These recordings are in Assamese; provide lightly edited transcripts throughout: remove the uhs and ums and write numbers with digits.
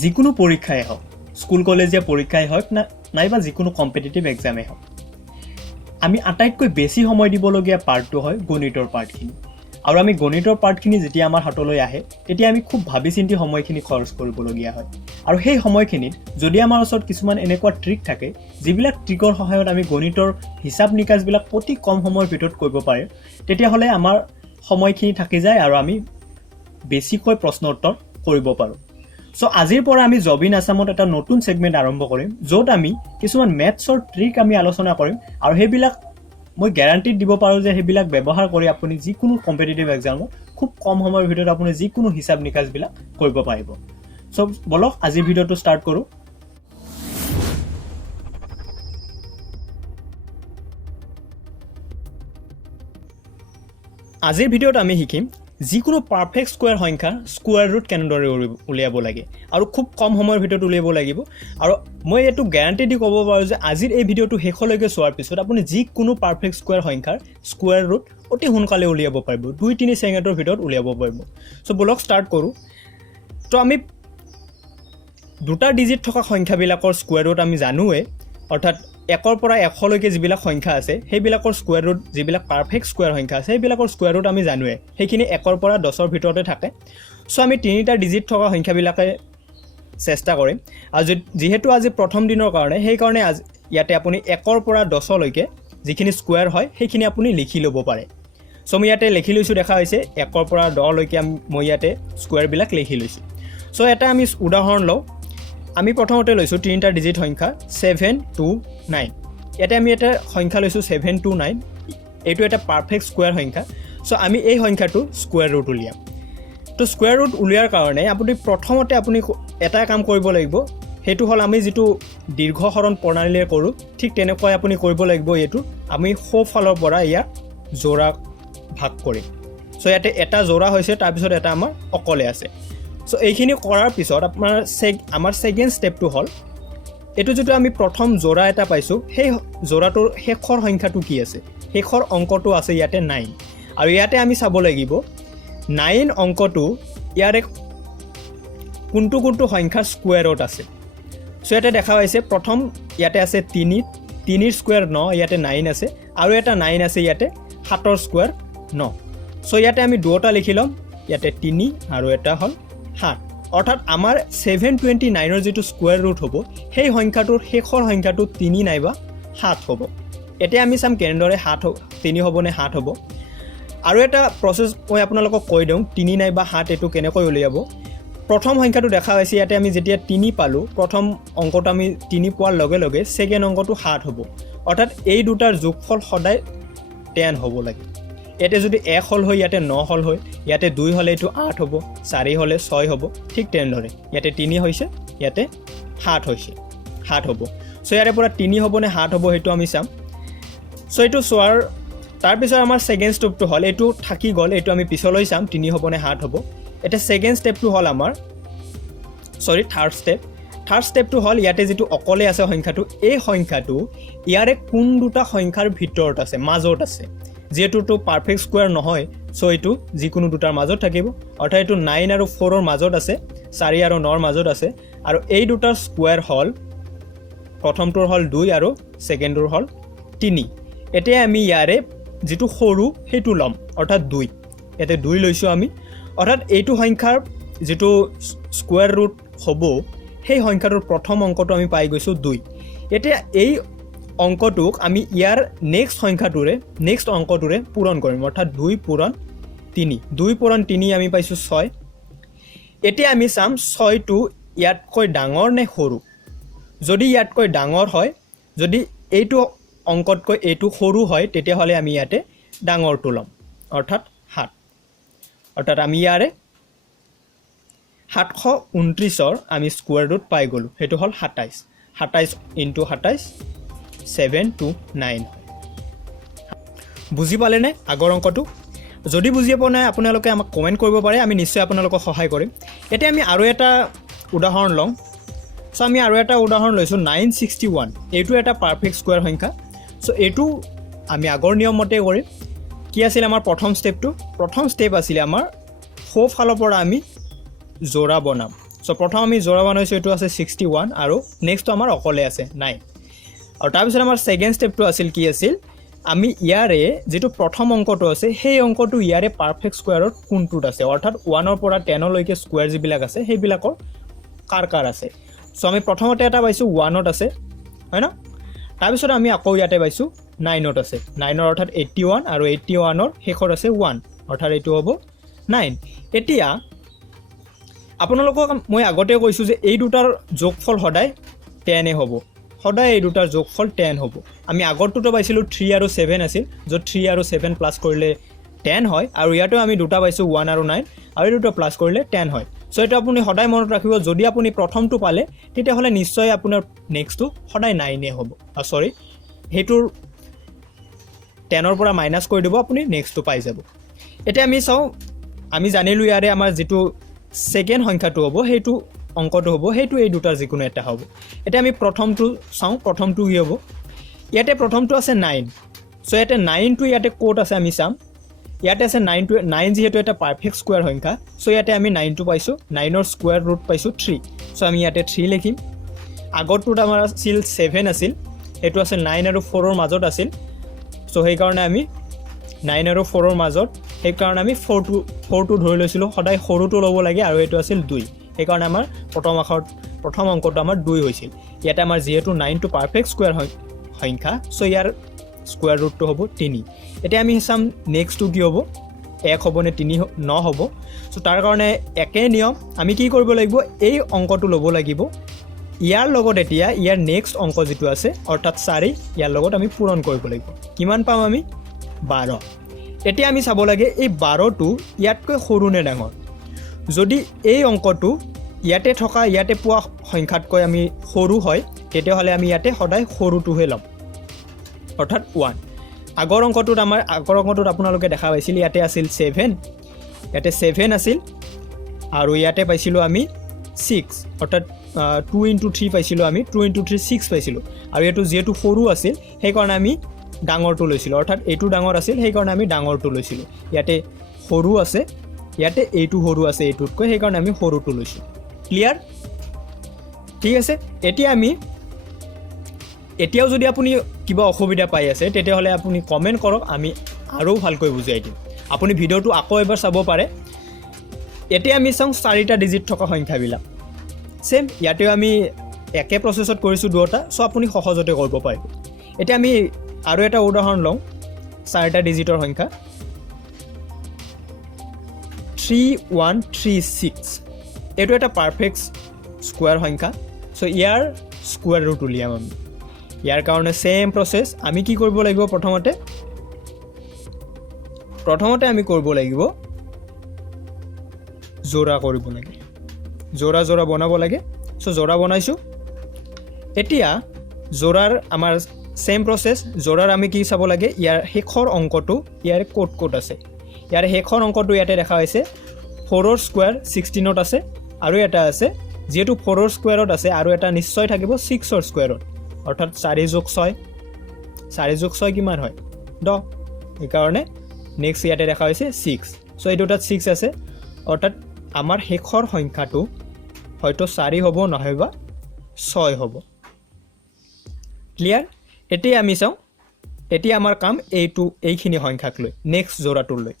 যিকোনো পৰীক্ষাই হওক, স্কুল কলেজীয়া পৰীক্ষাই হওক নাইবা যিকোনো কম্পিটিটিভ এক্সামেই হওক, আমি আটাইতকৈ বেছি সময় দিবলগীয়া পাৰ্টটো হয় গণিতৰ পাৰ্টখিনি। আৰু আমি গণিতৰ পাৰ্টখিনি যেতিয়া আমাৰ হাতলৈ আহে তেতিয়া আমি খুব ভাবি চিন্তি সময়খিনি খৰচ কৰিবলগীয়া হয়। আৰু সেই সময়খিনিত যদি আমাৰ ওচৰত কিছুমান এনেকুৱা ট্ৰিক থাকে যিবিলাক ট্ৰিকৰ সহায়ত আমি গণিতৰ হিচাপ নিকাচবিলাক অতি কম সময়ৰ ভিতৰত কৰিব পাৰে, তেতিয়াহ'লে আমাৰ সময়খিনি থাকি যায় আৰু আমি বেছিকৈ প্ৰশ্ন উত্তৰ কৰিব পাৰোঁ। চ' আজিৰ পৰা আমি জবিন আছামত এটা নতুন ছেগমেণ্ট আৰম্ভ কৰিম, য'ত আমি কিছুমান মেথছৰ ট্ৰিক আমি আলোচনা কৰিম। আৰু সেইবিলাক মই গেৰাণ্টি দিব পাৰোঁ যে সেইবিলাক ব্যৱহাৰ কৰি আপুনি যিকোনো কম্পিটিটিভ এক্সামত খুব কম সময়ৰ ভিতৰত আপুনি যিকোনো হিচাপ নিকাচবিলাক কৰিব পাৰিব। চ' বলক আজিৰ ভিডিঅ'টো ষ্টাৰ্ট কৰোঁ। আজিৰ ভিডিঅ'ত আমি শিকিম যিকোনো পাৰফেক্ট স্কুৱেৰ সংখ্যাৰ স্কুৱেৰ ৰুট কেনেদৰে উলিয়াব লাগে আৰু খুব কম সময়ৰ ভিতৰত উলিয়াব লাগিব। আৰু মই এইটো গেৰাণ্টি দি ক'ব পাৰোঁ যে আজিৰ এই ভিডিঅ'টো শেষলৈকে চোৱাৰ পিছত আপুনি যিকোনো পাৰফেক্ট স্কুৱেৰ সংখ্যাৰ স্কুৱেৰ ৰুট অতি সোনকালে উলিয়াব পাৰিব, 2-3 ছেকেণ্ডৰ ভিতৰত উলিয়াব পাৰিব। চ' বলক ষ্টাৰ্ট কৰোঁ। তো আমি দুটা ডিজিট থকা সংখ্যাবিলাকৰ স্কুৱেৰ ৰুট আমি জানোৱে, অৰ্থাৎ 1ৰ পৰা 100লৈকে যিবিলাক সংখ্যা আছে সেইবিলাকৰ স্কুৱেৰ ৰুট, যিবিলাক পাৰফেক্ট স্কুৱেৰ সংখ্যা আছে সেইবিলাকৰ স্কুৱেৰ ৰুট আমি জানোৱে, সেইখিনি 1ৰ পৰা 10ৰ ভিতৰতে থাকে। চ' আমি 3টা ডিজিট থকা সংখ্যাবিলাকে চেষ্টা কৰিম। আৰু যিহেতু আজি প্ৰথম দিনৰ কাৰণে সেইকাৰণে ইয়াতে আপুনি 1ৰ পৰা 10লৈকে যিখিনি স্কুৱেৰ হয় সেইখিনি আপুনি লিখি ল'ব পাৰে। চ' মই ইয়াতে লিখি লৈছোঁ, দেখা হৈছে 1ৰ পৰা 10লৈকে মই ইয়াতে স্কুৱেৰবিলাক লিখি লৈছোঁ। চ' এটা আমি উদাহৰণ লওঁ। আমি প্ৰথমতে লৈছোঁ 3টা ডিজিট সংখ্যা 7, 2, 9। ইয়াতে আমি এটা সংখ্যা লৈছোঁ 7, 2, 9। এইটো এটা পাৰফেক্ট স্কুৱেৰ সংখ্যা। চ' আমি এই সংখ্যাটো স্কুৱেৰ ৰুট উলিয়াম। তো স্কুৱেৰ ৰুট উলিওৱাৰ কাৰণে প্ৰথমতে আপুনি এটা কাম কৰিব লাগিব, সেইটো হ'ল আমি যিটো দীৰ্ঘহৰণ প্ৰণালীৰে কৰোঁ ঠিক তেনেকুৱাই আপুনি কৰিব লাগিব। এইটো আমি সোঁফালৰ পৰা ইয়াক যোৰা ভাগ কৰিম। চ' ইয়াতে এটা যোৰা হৈছে, তাৰপিছত এটা আমাৰ অকলে আছে। চ' এইখিনি কৰাৰ পিছত আমাৰ ছেকেণ্ড ষ্টেপটো হ'ল, এইটো যিটো আমি প্ৰথম যোৰা এটা পাইছোঁ সেই যোৰাটোৰ শেষৰ সংখ্যাটো কি আছে, শেষৰ অংকটো আছে ইয়াতে 9। আৰু ইয়াতে আমি চাব লাগিব 9 অংকটো ইয়াৰে কোনটো সংখ্যাৰ স্কুৱেৰত আছে। চ' ইয়াতে দেখা পাইছে প্ৰথম ইয়াতে আছে 3ৰ স্কুৱেৰ 9, ইয়াতে 9 আছে, আৰু এটা 9 আছে ইয়াতে 7ৰ স্কুৱেৰ 9। চ' ইয়াতে আমি দুটা লিখি ল'ম, ইয়াতে 3 আৰু এটা হ'ল 7। অৰ্থাৎ আমাৰ 729ৰ যিটো স্কুৱেৰ ৰুট হ'ব সেই সংখ্যাটোৰ শেষৰ সংখ্যাটো 3 নাইবা 7 হ'ব। এতিয়া আমি চাম কেনেদৰে 3 হ'ব নে 7 হ'ব। আৰু এটা প্ৰচেছ মই আপোনালোকক কৈ দিওঁ, 3 নাইবা 7 এইটো কেনেকৈ উলিয়াব। প্ৰথম সংখ্যাটো দেখা পাইছে, ইয়াতে আমি যেতিয়া 3 পালোঁ, প্ৰথম অংকটো আমি 3 পোৱাৰ লগে লগে ছেকেণ্ড অংকটো 7 হ'ব। অৰ্থাৎ এই দুটাৰ যোগফল সদায় 10 হ'ব লাগে। ইয়াতে যদি 1 হ'ল হয় ইয়াতে 9 হ'ল হয়, ইয়াতে 2 হ'লে এইটো 8 হ'ব, 4 হ'লে 6 হ'ব, ঠিক তেনেদৰে ইয়াতে 3 হৈছে, ইয়াতে 7 হৈছে, 7 হ'ব। চ' ইয়াৰে পৰা 3 হ'ব নে 7 হ'ব সেইটো আমি চাম। চ' এইটো চোৱাৰ তাৰপিছত আমাৰ ছেকেণ্ড ষ্টেপটো হ'ল, এইটো থাকি গ'ল, এইটো আমি পিছলৈ চাম 3 হ'ব নে 7 হ'ব। এতিয়া ছেকেণ্ড ষ্টেপটো হ'ল আমাৰ থাৰ্ড ষ্টেপটো হ'ল ইয়াতে যিটো অকলে আছে সংখ্যাটো, এই সংখ্যাটো ইয়াৰে কোন দুটা সংখ্যাৰ ভিতৰত আছে, মাজত আছে। যিহেতুটো পাৰফেক্ট স্কুৱেৰ নহয়, চ' এইটো যিকোনো দুটাৰ মাজত থাকিব। অৰ্থাৎ এইটো 9 আৰু 4ৰ মাজত আছে, 4 আৰু 9ৰ মাজত আছে। আৰু এই দুটাৰ স্কুৱেৰ হ'ল, প্ৰথমটোৰ হ'ল 2 আৰু ছেকেণ্ডটোৰ হ'ল 3। এতিয়া আমি ইয়াৰে যিটো সৰু সেইটো ল'ম, অৰ্থাৎ 2। ইয়াতে 2 লৈছোঁ আমি। অৰ্থাৎ এইটো সংখ্যাৰ যিটো স্কুৱেৰ ৰুট হ'ব সেই সংখ্যাটোৰ প্ৰথম অংকটো আমি পাই গৈছোঁ 2। এতিয়া এই অংকটোক আমি ইয়াৰ নেক্সট অংকটোৰে পূৰণ কৰিম, অৰ্থাৎ 2 পূৰণ 3। 2 পূৰণ 3 আমি পাইছোঁ 6। এতিয়া আমি চাম 6টো ইয়াতকৈ ডাঙৰ নে সৰু। যদি ইয়াতকৈ ডাঙৰ হয়, যদি এইটো অংকতকৈ এইটো সৰু হয়, তেতিয়াহ'লে আমি ইয়াতে ডাঙৰটো ল'ম, অৰ্থাৎ 7। অৰ্থাৎ আমি ইয়াৰে 729ৰ আমি স্কুৱেৰ ৰুট পাই গ'লোঁ, সেইটো হ'ল 27। 27 × 27 7 2 9। বুজি পালেনে আগৰ অংকটো? যদি বুজি পোৱা নাই আপোনালোকে আমাক কমেণ্ট কৰিব পাৰে, আমি নিশ্চয় আপোনালোকক সহায় কৰিম। এতিয়া আমি আৰু এটা উদাহৰণ লওঁ। চ' আমি আৰু এটা উদাহৰণ লৈছোঁ 961। এইটো এটা পাৰফেক্ট স্কুৱেৰ সংখ্যা। চ' এইটো আমি আগৰ নিয়মমতে কৰিম। কি আছিল আমাৰ প্ৰথম ষ্টেপ আছিলে আমাৰ সোঁফালৰ পৰা আমি যোৰা বনাম। সো প্ৰথম আমি জোৰা বনাইছো এটো আছে 61 আৰু নেক্সটটো আমাৰ অকলে আছে 9 আৰু তাৰ পিছত আমাৰ সেকেন্ড স্টেপটো আছিল কি আছিল আমি ইয়াৰে যেটো প্ৰথম অংকটো আছে সেই অংকটো ইয়াৰে পাৰফেক্ট স্কয়াৰত কোনটোত আছে অৰ্থাৎ 1 ৰ পৰা 10 লৈকে স্কয়াৰ যিবিলাক আছে সেইবিলাকৰ কাৰ আছে সো আমি প্ৰথমতে এটা পাইছো 1 ত আছে হয় না তাৰ পিছত আমি আকৌ ইয়াতে পাইছো 9 ত আছে 9 ৰ অৰ্থাৎ 81 আৰু 81 ৰ শেষৰ আছে 1 অৰ্থাৎ এটো হ'ব 9 এতিয়া আপোনালোকক মই আগতে কৈছো যে এই দুটাৰ যোগফল সদায় 10 এ হ'ব সদায় এই দুটাৰ যোগফল 10 হ'ব আমি আগৰটোটো পাইছিলো 3 আৰু 7 আছিল যত 3 আৰু 7 প্লাস কৰিলে 10 হয় আৰু ইয়াটো আমি দুটা পাইছো 1 আৰু 9 আৰু এই দুটা প্লাস কৰিলে 10 হয় সো এটা আপুনি সদায় মনত ৰাখিব যদি আপুনি প্ৰথমটো পালে তেতিয়া হলে নিশ্চয় আপোনাৰ নেক্সটটো সদায় 9 এ হ'ব সৰি হেতুৰ 10 ৰ পৰা মাইনাস কৰি দিব আপুনি নেক্সটটো পাই যাব এটা আমি চাও আমি জানিলো ইয়াৰে আমাৰ যেটো সেকেন্ড সংখ্যাটো হ'ব হেতু অংকটো হ'ব হেতু এই দুটাৰ যিকোনো এটা হ'ব এটা আমি প্ৰথমটো চাও প্ৰথমটো কি হ'ব ইয়াতে প্ৰথমটো আছে 9 সো ইয়াতে 9 টো ইয়াতে কোড আছে আমি চাম ইয়াতে আছে 9 টো 9 যেহেতু এটা পারফেক্ট স্কয়ার সংখ্যা সো ইয়াতে আমি 9 টো পাইছো 9 ৰ স্কয়াৰ ৰুট পাইছো 3 সো আমি ইয়াতে 3 লিখিম আগৰটোত আমাৰ আছিল 7 আছিল এটো আছে 9 আৰু 4 ৰ মাজত আছিল সো সেই কাৰণে আমি 9 আৰু 4 ৰ মাজত সেই কাৰণে আমি 4 টো ধৰি লৈছিলো সদায় সৰুটো ল'ব লাগে আৰু এটো আছিল 2 সেই কাৰণে আমাৰ প্ৰথম অংকটো আমাৰ 2 হৈছিল ইয়াতে আমাৰ যেহেতু 9 টো পাৰফেক্ট স্কয়াৰ সংখ্যা সো ইয়াৰ স্কয়াৰ ৰুটটো হ'ব 3 এতিয়া আমি চাম নেক্সটটো কি হ'ব 1 হ'ব নে 3 ন হ'ব সো তাৰ কাৰণে একে নিয়ম আমি কি কৰিব লাগিব এই অংকটো ল'ব লাগিব ইয়াৰ লগত এতিয়া ইয়াৰ নেক্সট অংক যেটো আছে অৰ্থাৎ 4 ইয়াৰ লগত আমি পূৰণ কৰিব লাগিব কিমান পাম আমি 12 এতিয়া আমি চাব লাগে এই 12 টো ইয়াতকৈ সৰু নে ডাঙৰ যদি এই অংকটো ইয়াতে থকা ইয়াতে পোৱা সংখ্যাতকৈ আমি সৰু হয় তেতিয়া হলে আমি ইয়াতে সদায় সৰুটোহে লম অৰ্থাৎ 1 আগৰ অংকটোত আপোনালোকে দেখা পাইছিল ইয়াতে আছিল 7 ইয়াতে 7 আছিল আৰু ইয়াতে পাইছিলো আমি 6 অৰ্থাৎ 2 * 3 পাইছিলো আমি 2 * 3 6 পাইছিলো আৰু এটো যেটো সৰু আছিল সেই কাৰণে আমি ডাঙৰটো লৈছিলো অৰ্থাৎ এটো ডাঙৰ আছিল সেই কাৰণে আমি ডাঙৰটো লৈছিলো ইয়াতে সৰু আছে ইয়াতে এইটো সৰু আছে এইটোতকৈ সেই কাৰণে আমি সৰুটো লৈছো ক্লিয়াৰ ঠিক আছে এতিয়া আমি এতিয়াও যদি আপুনি কিবা অসুবিধা পাই আছে তেতিয়া হলে আপুনি কমেন্ট কৰক আমি আৰু ভালকৈ বুজাই দিম আপুনি ভিডিওটো আকৌ এবাৰ চাব পাৰে এতিয়া আমি চাও 4টা ডিজিট থকা সংখ্যাবিলাক সেম ইয়াতে আমি একে প্ৰসেছত কৰিছো দুটা সো আপুনি সহজতে কৰিব পাৰিব এতিয়া আমি আৰু এটা উদাহৰণ লওঁ 4টা ডিজিটৰ সংখ্যা 3136 এটো এটা পাৰফেক্ট স্কয়াৰ সংখ্যা সো ইয়াৰ স্কয়াৰ ৰুট উলিয়াম আমি ইয়াৰ কাৰণে সেম প্ৰসেস আমি কি কৰিব লাগিব প্ৰথমতে আমি কৰিব লাগিব জোৰা কৰিব লাগে জোৰা বনাব লাগে সো জোৰা বনাইছো এতিয়া জোৰাৰ আমাৰ সেম প্ৰসেস জোৰাৰ আমি কি চাব লাগে ইয়াৰ শেষৰ অংকটো ইয়াৰ কোড আছে ইয়াৰ শেষৰ অংকটো ইয়াতে দেখা হৈছে 4 ৰ স্কয়াৰ 16 ত আছে আৰু এটা আছে যেটো 4 ৰ স্কয়াৰত আছে আৰু এটা নিশ্চয় থাকিব 6 ৰ স্কয়াৰত অৰ্থাৎ 4 + 6 কিমান হয় 10 এই কাৰণে নেক্সট ইয়াতে দেখা হৈছে 6 সো এই দুটাত 6 আছে অৰ্থাৎ আমাৰ শেষৰ সংখ্যাটো হয়তো 4 হ'ব নহয়বা 6 হ'ব ক্লিয়াৰ এতিয়া আমি চাও এতিয়া আমাৰ কাম এইখিনি সংখ্যাক লৈ নেক্সট জোৰাটো লৈ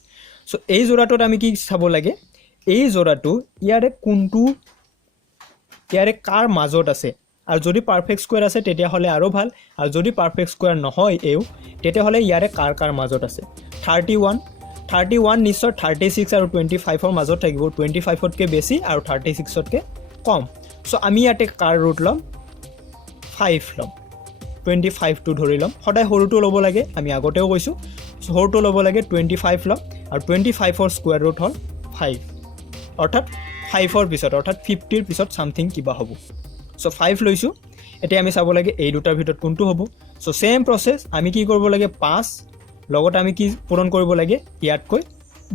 সো এই জোৰাটোত আমি কি চাব লাগে এই জোৰাটো ইয়াৰে কোনটো ইয়াৰে কাৰ মাজত আছে আৰু যদি পাৰফেক্ট স্কয়াৰ আছে তেতিয়া হলে আৰু ভাল আৰু যদি পাৰফেক্ট স্কয়াৰ নহয় তেতিয়া হলে ইয়াৰে কাৰ মাজত আছে 31 নিশ্চয় 36 আৰু 25 ৰ মাজত থাকিব 25 তকৈ বেছি আৰু 36 তকৈ কম সো আমি ইয়াতে কাৰ ৰুট লম 5 লম 25 টো ধৰি লম সদায় সৰুটো ল'ব লাগে আমি আগতেও কৈছো সৰুটো ল'ব লাগে 25 লম আৰু 25 ৰ স্কয়াৰ ৰুট হ'ল 5 অৰ্থাৎ 5 ৰ পিছত অৰ্থাৎ 50 ৰ পিছত সামথিং কিবা হ'ব সো 5 লৈছো এতিয়া আমি চাব লাগে এই দুটাৰ ভিতৰত কোনটো হ'ব সো সেম প্ৰসেস আমি কি কৰিব লাগে 5 লগত আমি কি পূৰণ কৰিব লাগে ইয়াতকৈ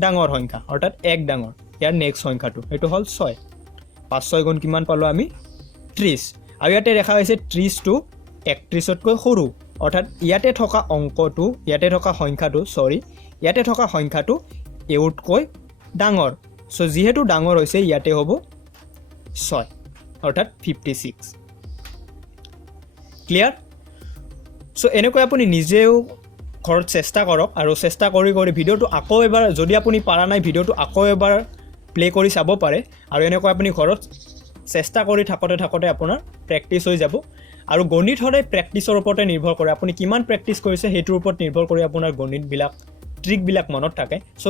ডাঙৰ সংখ্যা অৰ্থাৎ 1 ডাঙৰ ইয়াৰ নেক্সট সংখ্যাটো এটো হ'ল 6 5 6 গুণ কিমান পালো আমি 30 আৰু ইয়াতে দেখা হৈছে 30 টো 31 তকৈ সৰু অৰ্থাৎ ইয়াতে থকা অংকটো ইয়াতে থকা সংখ্যাটো এউতকৈ ডাঙৰ সো যেহেতু ডাঙৰ হৈছে ইয়াতে হ'ব 6 অৰ্থাৎ 56 ক্লিয়াৰ সো এনেকৈ আপুনি নিজেও ঘৰত চেষ্টা কৰক আৰু চেষ্টা কৰি ভিডিঅ'টো আকৌ এবাৰ যদি আপুনি পাৰা নাই ভিডিঅ'টো আকৌ এবাৰ প্লে কৰি চাব পাৰে আৰু এনেকৈ আপুনি ঘৰত চেষ্টা কৰি থাকোঁতে আপোনাৰ প্ৰেক্টিছ হৈ যাব আৰু গণিত সদায় প্ৰেক্টিছৰ ওপৰতে নিৰ্ভৰ কৰে আপুনি কিমান প্ৰেক্টিছ কৰিছে সেইটোৰ ওপৰত নিৰ্ভৰ কৰি আপোনাৰ গণিতবিলাক ট্ৰিকবিলাক মনত থাকে সো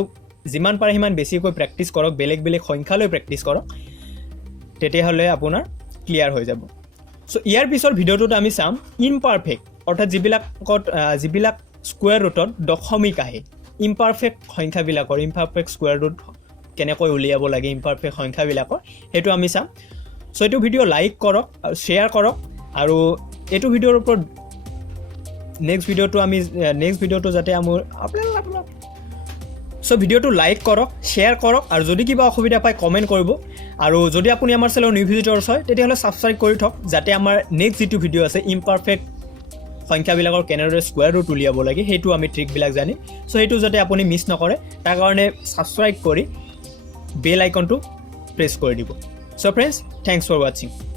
যিমান পাৰে সিমান বেছিকৈ প্ৰেক্টিছ কৰক বেলেগ সংখ্যালৈ প্ৰেক্টিছ কৰক তেতিয়াহ'লে আপোনাৰ ক্লিয়াৰ হৈ যাব সো ইয়াৰ পিছৰ ভিডিঅ'টোত আমি চাম ইমপাৰফেক্ট অৰ্থাৎ যিবিলাক স্কুৱেৰ ৰুটত দশমিক আহে ইমপাৰফেক্ট সংখ্যাবিলাকৰ ইমপাৰফেক্ট স্কুৱেৰ ৰুট কেনেকৈ উলিয়াব লাগে ইমপাৰফেক্ট সংখ্যাবিলাকৰ সেইটো আমি চাম সো এইটো ভিডিঅ' লাইক কৰক আৰু শ্বেয়াৰ কৰক আৰু এইটো ভিডিঅ'ৰ ওপৰত নেক্সট ভিডিঅ'টো যাতে আপোনাৰ সো ভিডিঅ'টো লাইক কৰক শ্বেয়াৰ কৰক আৰু যদি কিবা অসুবিধা পায় কমেণ্ট কৰিব আৰু যদি আপুনি আমাৰ চেনেলৰ নিউ ভিজিটৰ্ছ হয় তেতিয়াহ'লে ছাবস্ক্ৰাইব কৰি থওক যাতে আমাৰ নেক্সট যিটো ভিডিঅ' আছে ইমপাৰফেক্ট সংখ্যাবিলাকৰ কেনেদৰে স্কুৱেৰ ৰুট উলিয়াব লাগে সেইটো আমি ট্ৰিকবিলাক জানিম সো সেইটো যাতে আপুনি মিছ নকৰে তাৰ কাৰণে ছাবস্ক্ৰাইব কৰি বেল আইকনটো প্ৰেছ কৰি দিব সো ফ্ৰেণ্ডছ থেংকছ ফৰ ৱাচিং